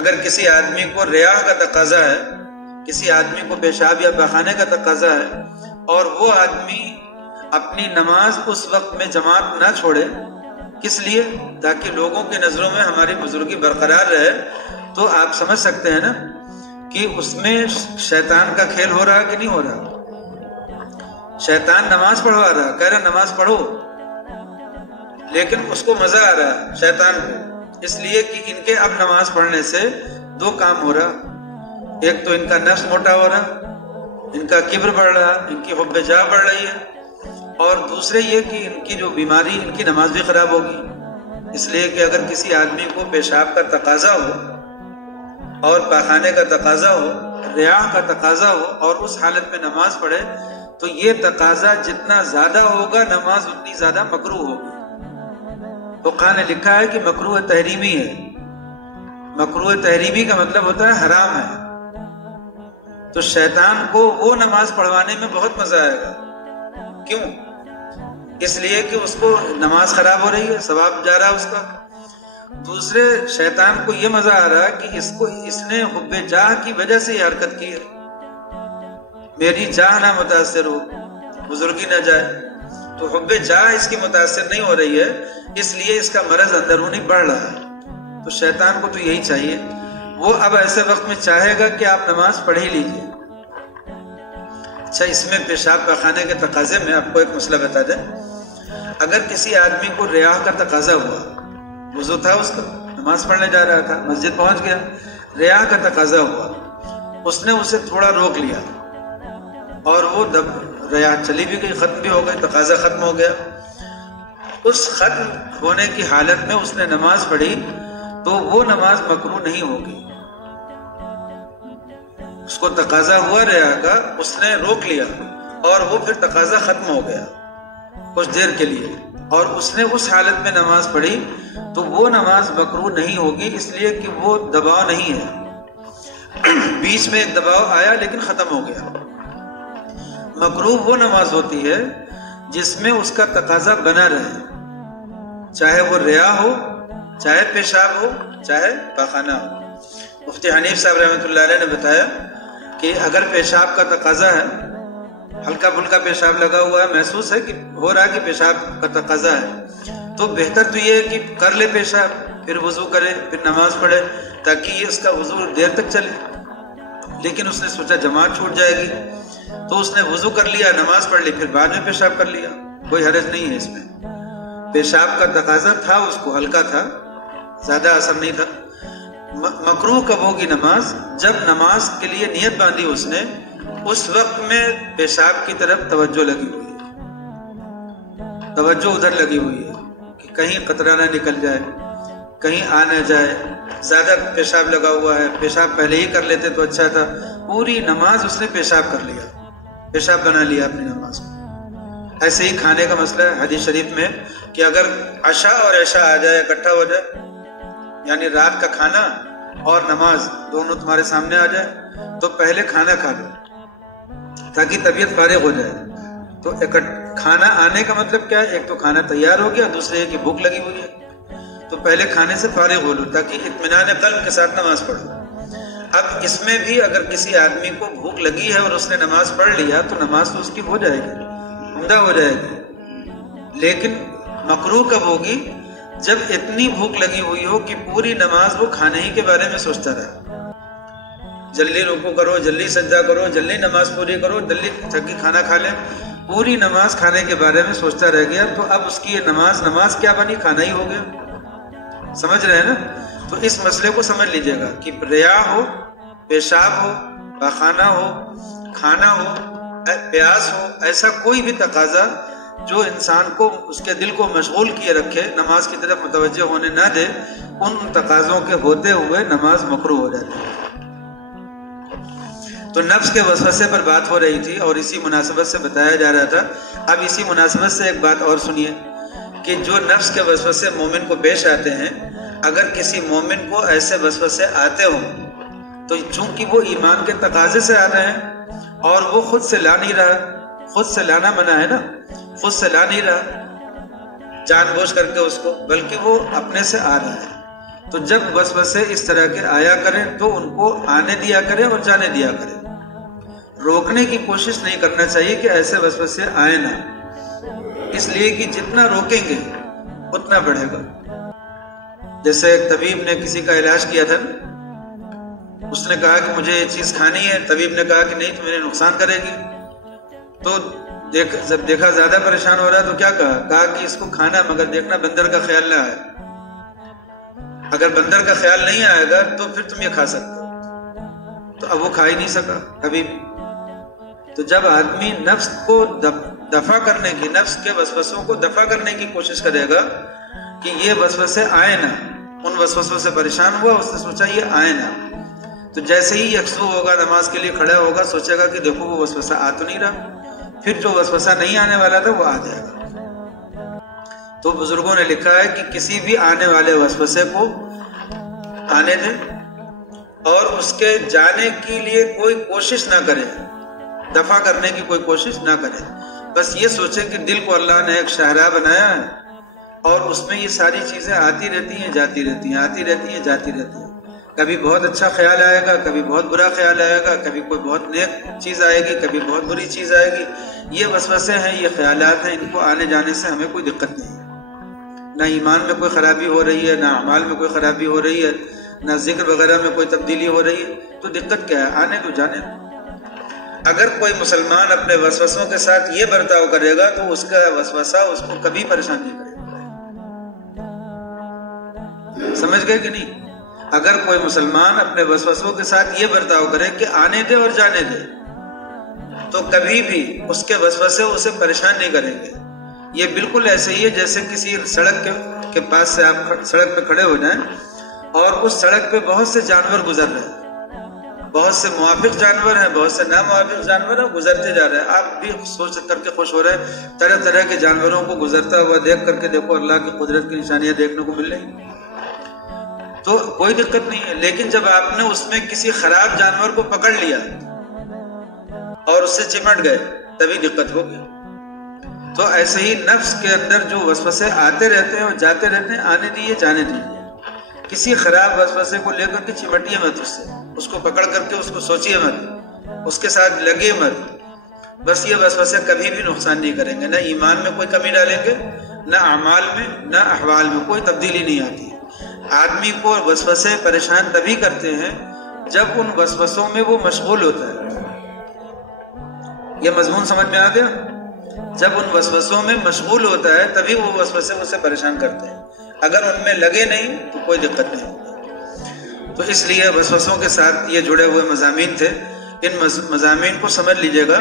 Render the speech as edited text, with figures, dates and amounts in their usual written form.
اگر کسی آدمی کو ریا کا تقاضا ہے، کسی آدمی کو پیشاب یا پخانے کا تقاضا ہے، اور وہ آدمی اپنی نماز اس وقت میں جماعت نہ چھوڑے، کس لیے؟ تاکہ لوگوں کی نظروں میں ہماری بزرگی برقرار رہے، تو آپ سمجھ سکتے ہیں نا کہ اس میں شیطان کا کھیل ہو رہا کہ نہیں ہو رہا؟ شیطان نماز پڑھوا رہا، کہہ رہا نماز پڑھو، لیکن اس کو مزہ آ رہا شیطان کو، اس لیے کہ ان کے اب نماز پڑھنے سے دو کام ہو رہا، ایک تو ان کا نفس موٹا ہو رہا، ان کا کبر بڑھ رہا، ان کی حب جاہ بڑھ رہی ہے، اور دوسرے یہ کہ ان کی جو بیماری، ان کی نماز بھی خراب ہوگی۔ اس لیے کہ اگر کسی آدمی کو پیشاب کا تقاضا ہو اور پاخانے کا تقاضا ہو، ریا کا تقاضا ہو، اور اس حالت میں نماز پڑھے، تو یہ تقاضا جتنا زیادہ ہوگا نماز اتنی زیادہ مکروہ ہوگی۔ فقہا نے لکھا ہے کہ مکروہ تحریمی ہے۔ مکروہ تحریمی کا مطلب ہوتا ہے حرام ہے۔ تو شیطان کو وہ نماز پڑھوانے میں بہت مزہ آئے گا۔ کیوں؟ اس لیے کہ اس کو نماز خراب ہو رہی ہے، ثواب جا رہا ہے اس کا۔ دوسرے شیطان کو یہ مزہ آ رہا ہے کہ اس نے حب جاہ کی وجہ سے یہ حرکت کی ہے، میری جاہ نہ متاثر ہو، بزرگی نہ جائے، تو حب جاہ اس کی متاثر نہیں ہو رہی ہے، اس لیے اس کا مرض اندرونی بڑھ رہا ہے۔ تو شیطان کو تو یہی چاہیے، وہ اب ایسے وقت میں چاہے گا کہ آپ نماز پڑھ ہی لیجیے۔ اچھا، اس میں پیشاب پخانے کے تقاضے میں آپ کو ایک مسئلہ بتا دیں۔ اگر کسی آدمی کو ریا کا تقاضا ہوا، وضو تھا اس کا، نماز پڑھنے جا رہا تھا، مسجد پہنچ گیا، ریا کا تقاضا ہوا، اس نے اسے تھوڑا روک لیا، اور وہ ریا چلی بھی گئی، ختم بھی ہو گئی، تقاضا ختم ہو گیا۔ اس ختم ہونے کی حالت میں اس نے نماز پڑھی تو وہ نماز مکروہ نہیں ہوگی۔ اس کو تقاضا ہوا ریا کا، اس نے روک لیا، اور وہ پھر تقاضا ختم ہو گیا کچھ دیر کے لیے، اور اس نے اس حالت میں نماز پڑھی تو وہ نماز مکروہ نہیں ہوگی، اس لیے کہ وہ دباؤ نہیں ہے، بیچ میں ایک دباؤ آیا لیکن ختم ہو گیا۔ مکروہ وہ نماز ہوتی ہے جس میں اس کا تقاضا بنا رہے، چاہے وہ ریا ہو، چاہے پیشاب ہو، چاہے پاخانہ ہو۔ مفتی حنیف صاحب رحمۃ اللہ علیہ نے بتایا کہ اگر پیشاب کا تقاضا ہے، ہلکا پھلکا پیشاب لگا ہوا ہے، محسوس ہے کہ ہو رہا ہے کہ پیشاب کا تقاضا ہے، تو بہتر تو یہ ہے کہ کر لے پیشاب، پھر وضو کرے، پھر نماز پڑھے، تاکہ یہ اس کا وضو دیر تک چلے۔ لیکن اس نے سوچا جماعت چھوٹ جائے گی، تو اس نے وضو کر لیا، نماز پڑھ لی، پھر بعد میں پیشاب کر لیا، کوئی حرج نہیں ہے اس میں۔ پیشاب کا تقاضا تھا، اس کو ہلکا تھا، زیادہ اثر نہیں تھا۔ مکروہ کب ہوگی نماز؟ جب نماز کے لیے نیت باندھی اس نے، اس وقت میں پیشاب کی طرف توجہ لگی ہوئی ہے، توجہ ادھر لگی ہوئی ہے کہ کہیں قطرہ نہ نکل جائے، کہیں آ نہ جائے، زیادہ پیشاب لگا ہوا ہے، پیشاب پہلے ہی کر لیتے تو اچھا تھا۔ پوری نماز اس نے پیشاب کر لیا، پیشاب بنا لیا اپنی نماز کو۔ ایسے ہی کھانے کا مسئلہ ہے حدیث شریف میں کہ اگر عشاء اور عشاء آ جائے، اکٹھا ہو جائے، یعنی رات کا کھانا اور نماز دونوں تمہارے سامنے آ جائے، تو پہلے کھانا کھا لو تاکہ طبیعت فارغ ہو جائے۔ تو کھانا آنے کا مطلب کیا ہے؟ ایک تو کھانا تیار ہو گیا، دوسرے یہ کہ بھوک لگی ہوئی ہے، تو پہلے کھانے سے فارغ ہو لو تاکہ اطمینان قلب کے ساتھ نماز پڑھو۔ اب اس میں بھی اگر کسی آدمی کو بھوک لگی ہے اور اس نے نماز پڑھ لیا تو نماز تو اس کی ہو جائے گی، عمدہ ہو جائے گی۔ لیکن مکروہ کب ہوگی؟ جب اتنی بھوک لگی ہوئی ہو کہ پوری نماز وہ کھانے ہی کے بارے میں سوچتا رہے، جلدی رکوع کرو، جلدی سجدہ کرو، جلدی نماز پوری کرو، جلدی تھکی کھانا کھا لیں، پوری نماز کھانے کے بارے میں سوچتا رہ گیا، تو اب اس کی یہ نماز کیا بنی؟ کھانا ہی ہو گیا۔ سمجھ رہے ہیں نا؟ تو اس مسئلے کو سمجھ لیجئے گا کہ ریا ہو، پیشاب ہو، پاخانہ ہو، کھانا ہو، پیاس ہو، ایسا کوئی بھی تقاضا جو انسان کو اس کے دل کو مشغول کیے رکھے، نماز کی طرف متوجہ ہونے نہ دے، ان تقاضوں کے ہوتے ہوئے نماز مکروہ ہو جاتی ہے۔ تو نفس کے وسوسے پر بات ہو رہی تھی اور اسی مناسبت سے بتایا جا رہا تھا۔ اب اسی مناسبت سے ایک بات اور سنیے کہ جو نفس کے وسوسے مومن کو پیش آتے ہیں، اگر کسی مومن کو ایسے وسوسے آتے ہوں تو چونکہ وہ ایمان کے تقاضے سے آ رہے ہیں اور وہ خود سے لا نہیں رہا، خود سے لانا منع ہے نا، خود سے لا نہیں رہا جان بوجھ کر کے اس کو، بلکہ وہ اپنے سے آ رہا ہے، تو جب وسوسے اس طرح کے آیا کریں تو ان کو آنے دیا کریں اور جانے دیا کریں. روکنے کی کوشش نہیں کرنا چاہیے کہ ایسے وسوسے آئے نہ، اس لیے کہ جتنا روکیں گے اتنا بڑھے گا. جیسے ایک طبیب نے کسی کا علاج کیا تھا، اس نے کہا کہ مجھے یہ چیز کھانی ہے. طبیب نے کہا کہ نہیں، تو میرے نقصان کرے گی. تو جب دیکھا زیادہ پریشان ہو رہا ہے تو کیا کہا کہ اس کو کھانا، مگر دیکھنا بندر کا خیال نہ آئے. اگر بندر کا خیال نہیں آئے گا تو پھر تم یہ کھا سکتے ہو. تو اب وہ کھا ہی نہیں سکا کبھی بھی. تو جب آدمی نفس کو دفع کرنے کی، نفس کے وسوسوں کو دفع کرنے کی کوشش کرے گا کہ یہ وسوسے آئے نہ، ان وسوسوں سے پریشان ہوا، اس نے سوچا یہ آئے نہ، تو جیسے ہی یکسو ہوگا، نماز کے لیے کھڑا ہوگا، سوچے گا کہ دیکھو وہ وسوسہ آ تو نہیں رہا. پھر جو وسوسہ نہیں آنے والا تھا وہ آ جائے گا. تو بزرگوں نے لکھا ہے کہ کسی بھی آنے والے وسوسے کو آنے دیں اور اس کے جانے کے لیے کوئی کوشش نہ کریں، دفع کرنے کی کوئی کوشش نہ کریں. بس یہ سوچیں کہ دل کو اللہ نے ایک شاہراہ بنایا ہے اور اس میں یہ ساری چیزیں آتی رہتی ہیں، جاتی رہتی ہیں، آتی رہتی ہیں، جاتی رہتی ہیں. کبھی بہت اچھا خیال آئے گا، کبھی بہت برا خیال آئے گا، کبھی کوئی بہت نیک چیز آئے گی، کبھی بہت بری چیز آئے گی. یہ وسوسے ہیں، یہ خیالات ہیں، ان کو آنے جانے سے ہمیں کوئی دقت نہیں ہے. نہ ایمان میں کوئی خرابی ہو رہی ہے، نہ اعمال میں کوئی خرابی ہو رہی ہے، نہ ذکر وغیرہ میں کوئی تبدیلی ہو رہی ہے. تو دقت کیا ہے؟ آنے تو جانے دو. اگر کوئی مسلمان اپنے وسوسوں کے ساتھ یہ برتاؤ کرے گا تو اس کا وسوسہ اس کو کبھی پریشان نہیں کرے گا. سمجھ گئے کہ نہیں؟ اگر کوئی مسلمان اپنے وسوسوں کے ساتھ یہ برتاؤ کرے کہ آنے دے اور جانے دے تو کبھی بھی اس کے وسوسے اسے پریشان نہیں کریں گے. یہ بالکل ایسے ہی ہے جیسے کسی سڑک کے پاس سے آپ سڑک پہ کھڑے ہو جائیں اور اس سڑک پہ بہت سے جانور گزر رہے ہیں، بہت سے موافق جانور ہیں، بہت سے ناموافق جانور ہیں، گزرتے جا رہے ہیں. آپ بھی سوچ کر کے خوش ہو رہے ہیں، طرح طرح کے جانوروں کو گزرتا ہوا دیکھ کر کے دیکھو اللہ کی قدرت کی نشانیاں دیکھنے کو مل رہی، تو کوئی دقت نہیں ہے. لیکن جب آپ نے اس میں کسی خراب جانور کو پکڑ لیا اور اس سے چمٹ گئے تبھی دقت ہوگی. تو ایسے ہی نفس کے اندر جو وسوسے آتے رہتے ہیں اور جاتے رہتے ہیں، آنے دیجیے جانے دیجیے. کسی خراب وسوسے کو لے کر کے چمٹیے مت، اس کو پکڑ کر کے اس کو سوچیے مت، اس کے ساتھ لگے مت. بس یہ وسوسے کبھی بھی نقصان نہیں کریں گے، نہ ایمان میں کوئی کمی ڈالیں گے، نہ اعمال میں، نہ احوال میں کوئی تبدیلی نہیں آتی. آدمی کو وسوسے پریشان تبھی کرتے ہیں جب ان وسوسوں میں وہ مشغول ہوتا ہے. یہ مضمون سمجھ میں آ گیا؟ جب ان وسوسوں میں مشغول ہوتا ہے تبھی وہ وسوسے اسے پریشان کرتے ہیں. اگر ان میں لگے نہیں تو کوئی دقت نہیں. تو اس لیے وسوسوں کے ساتھ یہ جڑے ہوئے مضامین تھے. ان مضامین کو سمجھ لیجئے گا